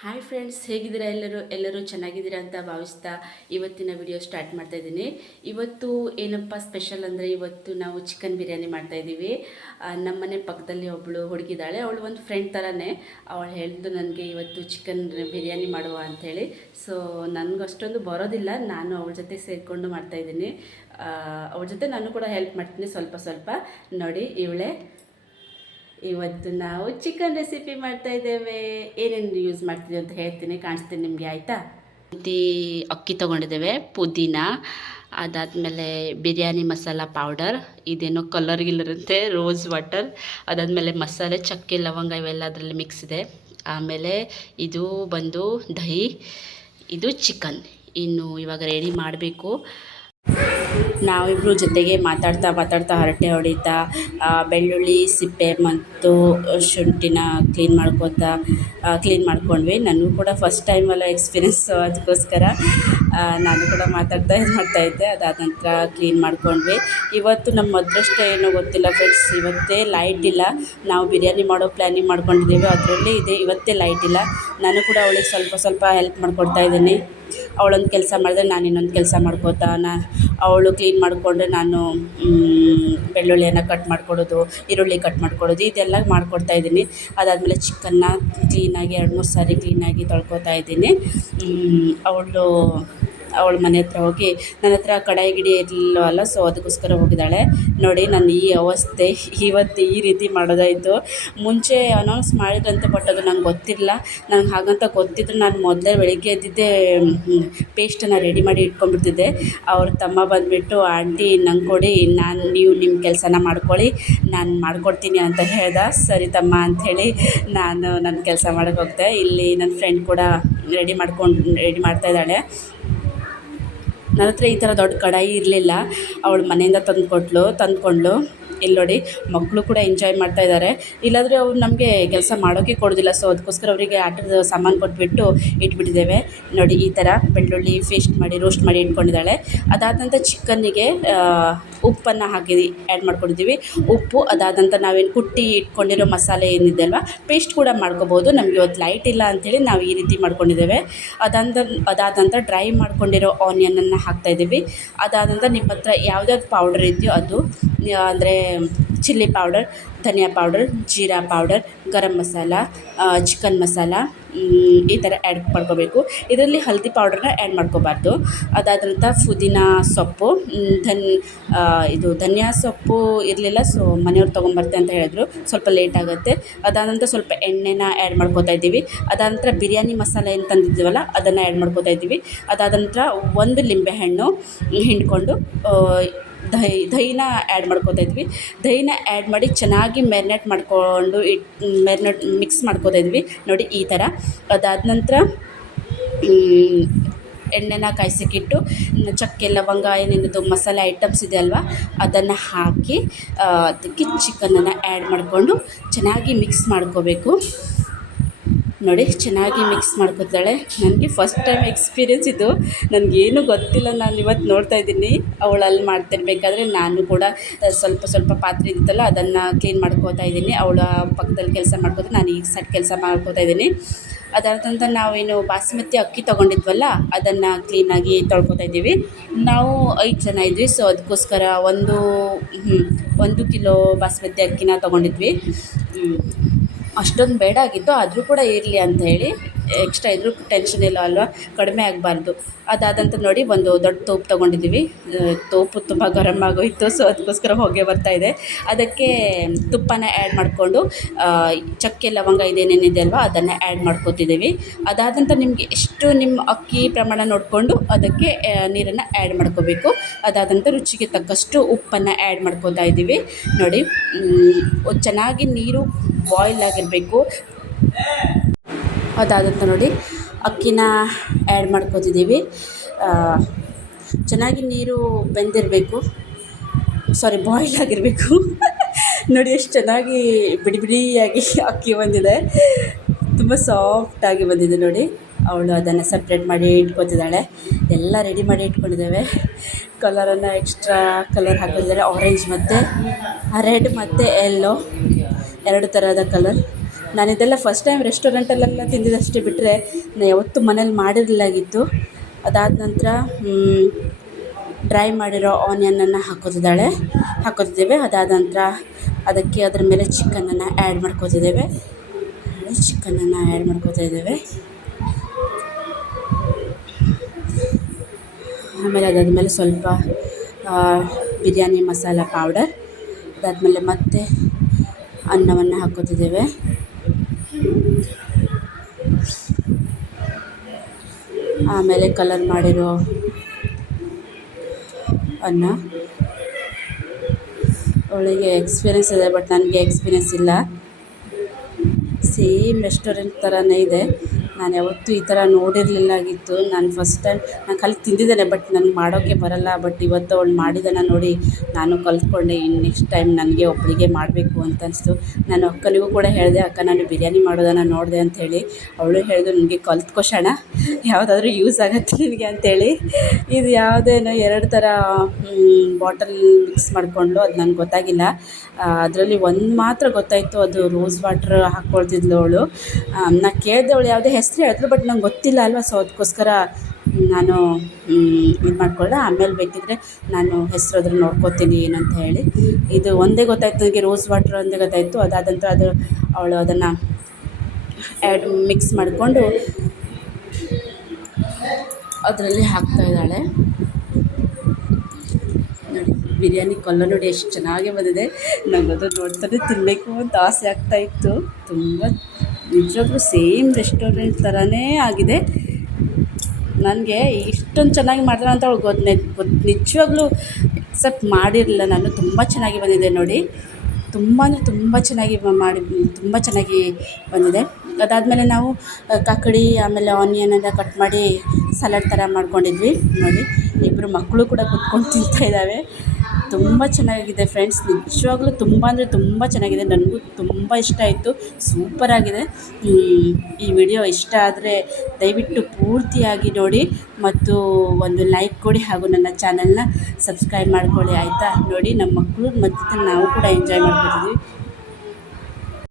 Hi friends ಹೇಗಿದ್ದೀರಾ ಎಲ್ಲರೂ? ಎಲ್ಲರೂ ಚೆನ್ನಾಗಿದ್ದೀರಾ ಅಂತ ಭಾವಿಸ್ತಾ ಇವತ್ತಿನ ವಿಡಿಯೋ ಸ್ಟಾರ್ಟ್ ಮಾಡ್ತಾ ಇದ್ದೀನಿ. ಇವತ್ತು ಏನಪ್ಪ ಸ್ಪೆಷಲ್ ಅಂದರೆ ಇವತ್ತು ನಾವು ಚಿಕನ್ ಬಿರಿಯಾನಿ ಮಾಡ್ತಾ ಇದ್ದೀವಿ. ನಮ್ಮ ನಮ್ಮನೆ ಪಕ್ಕದಲ್ಲಿ ಒಬ್ಬಳು ಹುಡುಗಿದ್ದಾಳೆ ಅವಳು ಒಂದು ಫ್ರೆಂಡ್ ಥರನೇ ಅವಳು ಹೇಳಿದ್ದು ನನಗೆ ಇವತ್ತು ಚಿಕನ್ ಬಿರಿಯಾನಿ ಮಾಡುವ ಅಂಥೇಳಿ. ಸೊ ನನಗಷ್ಟೊಂದು ಬರೋದಿಲ್ಲ. ನಾನು ಅವಳ ಜೊತೆ ಸೇರಿಕೊಂಡು ಮಾಡ್ತಾ ಇದ್ದೀನಿ. ಅವಳ ಜೊತೆ ನಾನು ಕೂಡ ಹೆಲ್ಪ್ ಮಾಡ್ತೀನಿ ಸ್ವಲ್ಪ ಸ್ವಲ್ಪ. ನೋಡಿ, ಇವಳೇ ಇವತ್ತು ನಾವು ಚಿಕನ್ ರೆಸಿಪಿ ಮಾಡ್ತಾ ಇದ್ದೇವೆ. ಏನೇನು ಯೂಸ್ ಮಾಡ್ತೀವಿ ಅಂತ ಹೇಳ್ತೀನಿ, ಕಾಣಿಸ್ತೀನಿ ನಿಮಗೆ, ಆಯಿತಾ? ರೀತಿ ಅಕ್ಕಿ ತೊಗೊಂಡಿದ್ದೇವೆ, ಪುದೀನ, ಅದಾದಮೇಲೆ ಬಿರಿಯಾನಿ ಮಸಾಲ ಪೌಡರ್ ಇದೇನೋ ಕಲರ್ ಗಿಲ್ಲರಂತೆ ರೋಸ್ ವಾಟರ್ ಅದಾದಮೇಲೆ ಮಸಾಲೆ, ಚಕ್ಕೆ, ಲವಂಗ ಇವೆಲ್ಲ ಅದರಲ್ಲಿ ಮಿಕ್ಸ್ ಇದೆ. ಆಮೇಲೆ ಇದು ಬಂದು ದಹಿ, ಇದು ಚಿಕನ್ ಇನ್ನು ಇವಾಗ ರೆಡಿ ಮಾಡಬೇಕು. ನಾವಿಬ್ಬರು ಜೊತೆಗೆ ಮಾತಾಡ್ತಾ ಮಾತಾಡ್ತಾ ಹರಟೆ ಹೊಡಿತಾ ಬೆಳ್ಳುಳ್ಳಿ, ಸಿಪ್ಪೆ ಮತ್ತು ಶುಂಠಿನ ಕ್ಲೀನ್ ಮಾಡ್ಕೊತಾ ಕ್ಲೀನ್ ಮಾಡ್ಕೊಂಡ್ವಿ. ನನಗೂ ಕೂಡ ಫಸ್ಟ್ ಟೈಮಲ್ಲ ಎಕ್ಸ್ಪೀರಿಯನ್ಸ್ ಅದಕ್ಕೋಸ್ಕರ. ನಾನು ಕೂಡ ಮಾತಾಡ್ತಾ ಇದು ಮಾಡ್ತಾಯಿದ್ದೆ ಅದಾದ ನಂತರ ಕ್ಲೀನ್ ಮಾಡಿಕೊಂಡ್ವಿ. ಇವತ್ತು ನಮ್ಮ ಅದೃಷ್ಟ ಏನೋ ಗೊತ್ತಿಲ್ಲ ಫ್ರೆಂಡ್ಸ್ ಇವತ್ತೇ ಲೈಟ್ ಇಲ್ಲ. ನಾವು ಬಿರಿಯಾನಿ ಮಾಡೋ ಪ್ಲ್ಯಾನಿಂಗ್ ಮಾಡ್ಕೊಂಡಿದ್ದೀವಿ ಅದರಲ್ಲಿ ಇದೆ, ಇವತ್ತೇ ಲೈಟ್ ಇಲ್ಲ. ನಾನು ಕೂಡ ಅವಳಿಗೆ ಸ್ವಲ್ಪ ಸ್ವಲ್ಪ ಹೆಲ್ಪ್ ಮಾಡಿಕೊಡ್ತಾ ಇದ್ದೀನಿ. ಅವಳೊಂದು ಕೆಲಸ ಮಾಡಿದ್ರೆ ನಾನು ಇನ್ನೊಂದು ಕೆಲಸ ಮಾಡ್ಕೋತಾ, ನಾ ಅವಳು ಕ್ಲೀನ್ ಮಾಡಿಕೊಂಡ್ರೆ ನಾನು ಬೆಳ್ಳುಳ್ಳಿಯನ್ನು ಕಟ್ ಮಾಡಿಕೊಡೋದು, ಈರುಳ್ಳಿ ಕಟ್ ಮಾಡ್ಕೊಡೋದು, ಇದೆಲ್ಲ ಮಾಡ್ಕೊಡ್ತಾ ಇದ್ದೀನಿ. ಅದಾದಮೇಲೆ ಚಿಕನ್ನ ಕ್ಲೀನಾಗಿ ಎರಡು ಮೂರು ಸಾರಿ ಕ್ಲೀನಾಗಿ ತೊಳ್ಕೊತಾ ಇದ್ದೀನಿ. ಅವಳು ಅವಳ ಮನೆ ಹತ್ರ ಹೋಗಿ ನನ್ನ ಹತ್ರ ಕಡಾಯಿ ಗಿಡಿ ಇರಲಿಲ್ಲವಲ್ಲ ಸೊ ಅದಕ್ಕೋಸ್ಕರ ಹೋಗಿದ್ದಾಳೆ. ನೋಡಿ ನನ್ನ ಈ ಅವಸ್ಥೆ ಇವತ್ತು ಈ ರೀತಿ ಮಾಡೋದಾಯಿತು. ಮುಂಚೆ ಅನೌನ್ಸ್ ಮಾಡಿದ್ರಂತೆ ಬಟ್ ಅದು ನಂಗೆ ಗೊತ್ತಿರಲಿಲ್ಲ. ನಂಗೆ ಹಾಗಂತ ಗೊತ್ತಿದ್ರು ನಾನು ಮೊದಲೇ ಬೆಳಿಗ್ಗೆ ಎದ್ದಿದ್ದೆ ಪೇಸ್ಟನ್ನು ರೆಡಿ ಮಾಡಿ ಇಟ್ಕೊಂಡ್ಬಿಡ್ತಿದ್ದೆ. ಅವ್ರ ತಮ್ಮ ಬಂದುಬಿಟ್ಟು, ಆಂಟಿ, ನಂಗೆ ಕೊಡಿ, ನಾನು, ನೀವು ನಿಮ್ಮ ಕೆಲಸನ ಮಾಡ್ಕೊಳ್ಳಿ, ನಾನು ಮಾಡ್ಕೊಡ್ತೀನಿ ಅಂತ ಹೇಳ್ದೆ. ಸರಿ ತಮ್ಮ ಅಂಥೇಳಿ ನಾನು ನನ್ನ ಕೆಲಸ ಮಾಡೋಕ್ಕೆ ಹೋಗ್ತೆ ಇಲ್ಲಿ ನನ್ನ ಫ್ರೆಂಡ್ ಕೂಡ ರೆಡಿ ಮಾಡ್ಕೊಂಡು ರೆಡಿ ಮಾಡ್ತಾ ಇದ್ದಾಳೆ. ನನ್ನ ಹತ್ರ ಈ ಥರ ದೊಡ್ಡ ಕಡಾಯಿ ಇರಲಿಲ್ಲ. ಅವಳು ಮನೆಯಿಂದ ತಂದು ಕೊಟ್ಲು ತಂದ್ಕೊಂಡ್ಳು. ಇಲ್ಲಿ ನೋಡಿ, ಮಕ್ಕಳು ಕೂಡ ಎಂಜಾಯ್ ಮಾಡ್ತಾ ಇದ್ದಾರೆ. ಇಲ್ಲಾಂದರೆ ಅವ್ರು ನಮಗೆ ಕೆಲಸ ಮಾಡೋಕ್ಕೆ ಕೊಡೋದಿಲ್ಲ ಸೊ ಅದಕ್ಕೋಸ್ಕರ ಅವರಿಗೆ ಆಟದ ಸಾಮಾನು ಕೊಟ್ಬಿಟ್ಟು ಇಟ್ಬಿಟ್ಟಿದ್ದೇವೆ. ನೋಡಿ, ಈ ಥರ ಬೆಳ್ಳುಳ್ಳಿ ಫೇಸ್ಟ್ ಮಾಡಿ ರೋಸ್ಟ್ ಮಾಡಿ ಇಟ್ಕೊಂಡಿದ್ದಾಳೆ. ಅದಾದಂಥ ಚಿಕನ್ನಿಗೆ ಉಪ್ಪನ್ನು ಹಾಕಿ ಆ್ಯಡ್ ಮಾಡ್ಕೊಂಡಿದ್ದೀವಿ. ಉಪ್ಪು ಅದಾದಂಥ ನಾವೇನು ಕುಟ್ಟಿ ಇಟ್ಕೊಂಡಿರೋ ಮಸಾಲೆ ಏನಿದೆ ಅಲ್ವಾ ಪೇಸ್ಟ್ ಕೂಡ ಮಾಡ್ಕೋಬೋದು. ನಮಗೆ ಇವತ್ತು ಲೈಟ್ ಇಲ್ಲ ಅಂಥೇಳಿ ನಾವು ಈ ರೀತಿ ಮಾಡ್ಕೊಂಡಿದ್ದೇವೆ. ಅದಾದ ಅದಾದಂಥ ಡ್ರೈ ಮಾಡ್ಕೊಂಡಿರೋ ಆನಿಯನನ್ನು ಹಾಕ್ತಾಯಿದ್ದೀವಿ ಅದಾದ ನಂತರ ನಿಮ್ಮ ಹತ್ರ ಯಾವ್ದು ಪೌಡರ್ ಇದೆಯೋ ಅದು ಅಂದರೆ ಚಿಲ್ಲಿ ಪೌಡರ್, ಧನಿಯಾ ಪೌಡರ್, ಜೀರಾ ಪೌಡರ್, ಗರಂ ಮಸಾಲ ಚಿಕನ್ ಮಸಾಲ ಈ ಥರ ಆ್ಯಡ್ ಮಾಡ್ಕೋಬೇಕು. ಇದರಲ್ಲಿ ಹಲ್ದಿ ಪೌಡರ್ನ ಆ್ಯಡ್ ಮಾಡ್ಕೋಬಾರ್ದು. ಅದಾದ ನಂತರ ಪುದೀನ ಸೊಪ್ಪು ಧನ್ ಇದು ಧನಿಯಾ ಸೊಪ್ಪು ಇರಲಿಲ್ಲ ಸೊ ಮನೆಯವ್ರು ತೊಗೊಂಬರ್ತೆ ಅಂತ ಹೇಳಿದ್ರು. ಸ್ವಲ್ಪ ಲೇಟ್ ಆಗುತ್ತೆ. ಅದಾದ ನಂತರ ಸ್ವಲ್ಪ ಎಣ್ಣೆನ ಆ್ಯಡ್ ಮಾಡ್ಕೋತಾ ಇದ್ದೀವಿ. ಅದಾದ ನಂತರ ಬಿರಿಯಾನಿ ಮಸಾಲೆ ಏನು ತಂದಿದ್ದೀವಲ್ಲ ಅದನ್ನು ಆ್ಯಡ್ ಮಾಡ್ಕೋತಾ ಇದ್ದೀವಿ. ಅದಾದ ನಂತರ ಒಂದು ಲಿಂಬೆಹಣ್ಣು ಹಿಂಡ್ಕೊಂಡು ದಹಿ, ದಹಿನ ಆ್ಯಡ್ ಮಾಡ್ಕೊತಾ ಇದ್ವಿ. ದಹಿನ ಆ್ಯಡ್ ಮಾಡಿ ಚೆನ್ನಾಗಿ ಮ್ಯಾರಿನೇಟ್ ಮಾಡಿಕೊಂಡು ಇಟ್ ಮ್ಯಾರಿನೇಟ್ ಮಿಕ್ಸ್ ಮಾಡ್ಕೊತಾ ಇದ್ವಿ. ನೋಡಿ ಈ ಥರ ಅದಾದ ನಂತರ ಎಣ್ಣೆನ ಕಾಯ್ಸೋಕ್ಕಿಟ್ಟು, ಚಕ್ಕೆ, ಲವಂಗ ಏನೇನಿದು ಮಸಾಲೆ ಐಟಮ್ಸ್ ಇದೆ ಅಲ್ವಾ, ಅದನ್ನು ಹಾಕಿ ಅದಕ್ಕೆ ಚಿಕನನ್ನು ಆ್ಯಡ್ ಮಾಡಿಕೊಂಡು ಚೆನ್ನಾಗಿ ಮಿಕ್ಸ್ ಮಾಡ್ಕೋಬೇಕು. ನೋಡಿ, ಚೆನ್ನಾಗಿ ಮಿಕ್ಸ್ ಮಾಡ್ಕೊತಾಳೆ. ನನಗೆ ಫಸ್ಟ್ ಟೈಮ್ ಎಕ್ಸ್ಪೀರಿಯೆನ್ಸ್ ಇದು. ನನಗೇನು ಗೊತ್ತಿಲ್ಲ, ನಾನು ಇವತ್ತು ನೋಡ್ತಾ ಇದ್ದೀನಿ. ಅವಳು ಅಲ್ಲಿ ಮಾಡ್ತಿರ್ಬೇಕಾದ್ರೆ ನಾನು ಕೂಡ ಸ್ವಲ್ಪ ಸ್ವಲ್ಪ ಪಾತ್ರೆ ಇತ್ತಲ್ಲ ಅದನ್ನು ಕ್ಲೀನ್ ಮಾಡ್ಕೋತಾ ಇದ್ದೀನಿ. ಅವಳ ಪಕ್ಕದಲ್ಲಿ ಕೆಲಸ ಮಾಡ್ಕೋತಾ, ನಾನು ಈಗ ಸಟ್ ಕೆಲಸ ಮಾಡ್ಕೋತಾ ಇದ್ದೀನಿ. ಅದಾದಂಥ ನಾವೇನು ಬಾಸುಮತಿ ಅಕ್ಕಿ ತೊಗೊಂಡಿದ್ವಲ್ಲ, ಅದನ್ನು ಕ್ಲೀನಾಗಿ ತೊಳ್ಕೊತಾ ಇದ್ದೀವಿ. ನಾವು ಐದು ಜನ ಇದ್ವಿ ಸೊ ಅದಕ್ಕೋಸ್ಕರ ಒಂದು ಒಂದು ಕಿಲೋ ಬಾಸುಮತಿ ಅಕ್ಕಿನ ತೊಗೊಂಡಿದ್ವಿ. ಅಷ್ಟೊಂದು ಬೇಡ ಆಗಿತ್ತು ಆದರೂ ಕೂಡ ಇರಲಿ ಅಂತ ಹೇಳಿ ಎಕ್ಸ್ಟ್ರಾ ಇದ್ರೂ ಟೆನ್ಷನ್ ಇಲ್ಲ ಅಲ್ವಾ? ಕಡಿಮೆ ಆಗಬಾರ್ದು. ಅದಾದಂತ ನೋಡಿ ಒಂದು ದೊಡ್ಡ ತೋಪು ತೊಗೊಂಡಿದ್ದೀವಿ. ತೋಪು ತುಂಬ ಗರಮ್ ಆಗೋಯಿತು ಸೊ ಅದಕ್ಕೋಸ್ಕರ ಹೊಗೆ ಇದೆ. ಅದಕ್ಕೆ ತುಪ್ಪನ ಆ್ಯಡ್ ಮಾಡಿಕೊಂಡು ಚಕ್ಕೆ, ಲವಂಗ ಇದೇನೇನಿದೆ ಅಲ್ವಾ, ಅದನ್ನು ಆ್ಯಡ್ ಮಾಡ್ಕೋತಿದ್ದೀವಿ. ಅದಾದಂಥ ನಿಮಗೆ ಎಷ್ಟು ನಿಮ್ಮ ಅಕ್ಕಿ ಪ್ರಮಾಣ ನೋಡಿಕೊಂಡು ಅದಕ್ಕೆ ನೀರನ್ನು ಆ್ಯಡ್ ಮಾಡ್ಕೋಬೇಕು. ಅದಾದಂಥ ರುಚಿಗೆ ತಕ್ಕಷ್ಟು ಉಪ್ಪನ್ನು ಆ್ಯಡ್ ಮಾಡ್ಕೋತಾ ಇದ್ದೀವಿ. ನೋಡಿ ಚೆನ್ನಾಗಿ ನೀರು ಬಾಯ್ಲ್ ಆಗಿರಬೇಕು. ಅದಾದಂತ ನೋಡಿ ಅಕ್ಕಿನ ಆ್ಯಡ್ ಮಾಡ್ಕೊತಿದ್ದೀವಿ. ಚೆನ್ನಾಗಿ ನೀರು ಬೆಂದಿರಬೇಕು. ಸಾರಿ ಬಾಯ್ಲ್ ಆಗಿರಬೇಕು. ನೋಡಿ ಎಷ್ಟು ಚೆನ್ನಾಗಿ ಬಿಡಿ ಬಿಡಿಯಾಗಿ ಅಕ್ಕಿ ಬಂದಿದೆ. ತುಂಬ ಸಾಫ್ಟಾಗಿ ಬಂದಿದೆ ನೋಡಿ. ಅವಳು ಅದನ್ನು ಸಪ್ರೇಟ್ ಮಾಡಿ ಇಟ್ಕೊತಿದ್ದಾಳೆ. ಎಲ್ಲ ರೆಡಿ ಮಾಡಿ ಇಟ್ಕೊಂಡಿದ್ದೇವೆ. ಕಲರನ್ನು ಎಕ್ಸ್ಟ್ರಾ ಕಲರ್ ಹಾಕಿದ್ದಾರೆ. ಆರೆಂಜ್ ಮತ್ತು ರೆಡ್ ಮತ್ತು ಎಲ್ಲೋ ಎರಡು ಥರದ ಕಲರ್ ನಾನು ಇದೆಲ್ಲ ಫಸ್ಟ್ ಟೈಮ್ ರೆಸ್ಟೋರೆಂಟಲ್ಲೆಲ್ಲ ತಿಂದಿದ್ದಷ್ಟೇ ಬಿಟ್ಟರೆ ನಾನು ಯಾವತ್ತೂ ಮನೇಲಿ ಮಾಡಿರಲಾಗಿತ್ತು ಅದಾದ ನಂತರ ಡ್ರೈ ಮಾಡಿರೋ ಆನಿಯನನ್ನು ಹಾಕೋತಿದ್ದಾಳೆ. ಹಾಕೋತಿದ್ದೇವೆ. ಅದಾದ ನಂತರ ಅದಕ್ಕೆ ಅದರ ಮೇಲೆ ಚಿಕನನ್ನು ಆ್ಯಡ್ ಮಾಡ್ಕೋತಿದ್ದೇವೆ. ಚಿಕನನ್ನು ಆ್ಯಡ್ ಮಾಡ್ಕೋತಾ ಇದ್ದೇವೆ. ಆಮೇಲೆ ಅದಾದಮೇಲೆ ಸ್ವಲ್ಪ ಬಿರಿಯಾನಿ ಮಸಾಲ ಪೌಡರ್ ಅದಾದಮೇಲೆ ಮತ್ತೆ ಅನ್ನವನ್ನು ಹಾಕ್ಕೋತಿದ್ದೇವೆ ಆಮೇಲೆ ಕಲರ್ ಮಾಡಿರೋ ಅನ್ನ. ಅವಳಿಗೆ ಎಕ್ಸ್ಪೀರಿಯೆನ್ಸ್ ಇದೆ ಬಟ್ ನನಗೆ ಎಕ್ಸ್ಪೀರಿಯೆನ್ಸ್ ಇಲ್ಲ. ಸೇಮ್ ರೆಸ್ಟೋರೆಂಟ್ ಥರನೇ ಇದೆ. ನಾನು ಯಾವತ್ತೂ ಈ ಥರ ನೋಡಿರಲಿಲ್ಲಾಗಿತ್ತು. ನಾನು ಫಸ್ಟ್ ಟೈಮ್ ನಾನು ಕಲ್ತು ತಿಂದಿದ್ದೇನೆ ಬಟ್ ನನಗೆ ಮಾಡೋಕ್ಕೆ ಬರೋಲ್ಲ. ಬಟ್ ಇವತ್ತು ಅವಳು ಮಾಡಿದ್ದನ್ನು ನೋಡಿ, ನಾನು ಕಲ್ತ್ಕೊಂಡೆ. ಇನ್ನು ನೆಕ್ಸ್ಟ್ ಟೈಮ್ ನನಗೆ ಒಬ್ಬಳಿಗೆ ಮಾಡಬೇಕು ಅಂತ ಅನಿಸ್ತು. ನಾನು ಅಕ್ಕನಿಗೂ ಕೂಡ ಹೇಳಿದೆ, ಅಕ್ಕ, ನಾನು ಬಿರಿಯಾನಿ ಮಾಡೋದನ್ನು ನೋಡಿದೆ ಅಂಥೇಳಿ ಅವಳು ಹೇಳಿದ್ರು ನನಗೆ ಕಲ್ತ್ಕೋಸೋಣ ಯಾವುದಾದ್ರೂ ಯೂಸ್ ಆಗುತ್ತೆ ನಿನಗೆ ಅಂಥೇಳಿ ಇದು ಯಾವುದೇನೋ ಎರಡು ಥರ ಬಾಟಲ್ ಮಿಕ್ಸ್ ಮಾಡಿಕೊಂಡು ಅದು ನನಗೆ ಗೊತ್ತಾಗಿಲ್ಲ. ಅದರಲ್ಲಿ ಒಂದು ಮಾತ್ರ ಗೊತ್ತಾಯಿತು. ಅದು ರೋಸ್ ವಾಟ್ರ್ ಹಾಕ್ಕೊಳ್ತಿದ್ಲು ಅವಳು. ನಾ ಕೇಳಿದೆ, ಅವಳು ಯಾವುದೇ ಹೇಳಿದ್ಲು ಬಟ್ ನಂಗೆ ಗೊತ್ತಿಲ್ಲ ಅಲ್ವಾ? ಸೊ ಅದಕ್ಕೋಸ್ಕರ ನಾನು ಇದು ಮಾಡಿಕೊಂಡೆ ಆಮೇಲೆ ಬೇಕಿದ್ದರೆ ನಾನು ಹೆಸರು ಅದ್ರ ನೋಡ್ಕೋತೀನಿ ಏನಂತ ಹೇಳಿ. ಇದು ಒಂದೇ ಗೊತ್ತಾಯ್ತು ನನಗೆ ರೋಸ್ ವಾಟ್ರ್ ಒಂದೇ ಗೊತ್ತಾಯಿತು. ಅದಾದ ನಂತರ ಅದು, ಅವಳು ಅದನ್ನು ಆ್ಯಡ್ ಮಿಕ್ಸ್ ಮಾಡಿಕೊಂಡು ಅದರಲ್ಲಿ ಹಾಕ್ತಾಯಿದ್ದಾಳೆ ನೋಡಿ, ಬಿರಿಯಾನಿ ಕೊಲ್ಲ ನೋಡಿ, ಎಷ್ಟು ಚೆನ್ನಾಗಿ ಬಂದಿದೆ. ನನಗದು ನೋಡ್ತಾನೆ ತಿನ್ನಬೇಕು ಅಂತ ಆಸೆ ಆಗ್ತಾಯಿತ್ತು ತುಂಬ ನಿಜವಾಗ್ಲೂ ಸೇಮ್ ರೆಸ್ಟೋರೆಂಟ್ ಥರನೇ ಆಗಿದೆ. ನನಗೆ ಇಷ್ಟೊಂದು ಚೆನ್ನಾಗಿ ಮಾಡ್ತಾರೆ ಅಂತ ಅವ್ಳು ಗೊತ್ತು ಗೊತ್ತು ನಿಜವಾಗ್ಲೂ ಎಕ್ಸೆಪ್ಟ್ ಮಾಡಿರಲಿಲ್ಲ ನಾನು. ತುಂಬ ಚೆನ್ನಾಗಿ ಬಂದಿದೆ ನೋಡಿ. ತುಂಬ ಅಂದರೆ ತುಂಬ ಚೆನ್ನಾಗಿ ಮಾಡಿ, ತುಂಬ ಚೆನ್ನಾಗಿ ಬಂದಿದೆ. ಅದಾದಮೇಲೆ ನಾವು ಕಾಕಡಿ, ಆಮೇಲೆ ಆನಿಯನ್ ಎಲ್ಲ ಕಟ್ ಮಾಡಿ ಸಲಾಡ್ ಥರ ಮಾಡ್ಕೊಂಡಿದ್ವಿ. ನೋಡಿ ಇಬ್ಬರು ಮಕ್ಕಳು ಕೂಡ ಕುತ್ಕೊಂಡು ತಿಂತಾ ಇದ್ದಾವೆ ತುಂಬ ಚೆನ್ನಾಗಿದೆ ಫ್ರೆಂಡ್ಸ್ ನಿಜವಾಗ್ಲೂ ತುಂಬ ಅಂದರೆ ತುಂಬ ಚೆನ್ನಾಗಿದೆ. ನನಗೂ ತುಂಬ ಇಷ್ಟ ಆಯಿತು. ಸೂಪರಾಗಿದೆ ಈ ವಿಡಿಯೋ ಇಷ್ಟ ಆದರೆ ದಯವಿಟ್ಟು ಪೂರ್ತಿಯಾಗಿ ನೋಡಿ ಮತ್ತು ಒಂದು ಲೈಕ್ ಕೊಡಿ ಹಾಗೂ ನನ್ನ ಚಾನಲ್ನ ಸಬ್ಸ್ಕ್ರೈಬ್ ಮಾಡ್ಕೊಳ್ಳಿ, ಆಯಿತಾ? ನೋಡಿ, ನಮ್ಮ ಮಕ್ಕಳು ಮತ್ತು ನಾವು ಕೂಡ ಎಂಜಾಯ್ ಮಾಡ್ಕೊತಿದ್ವಿ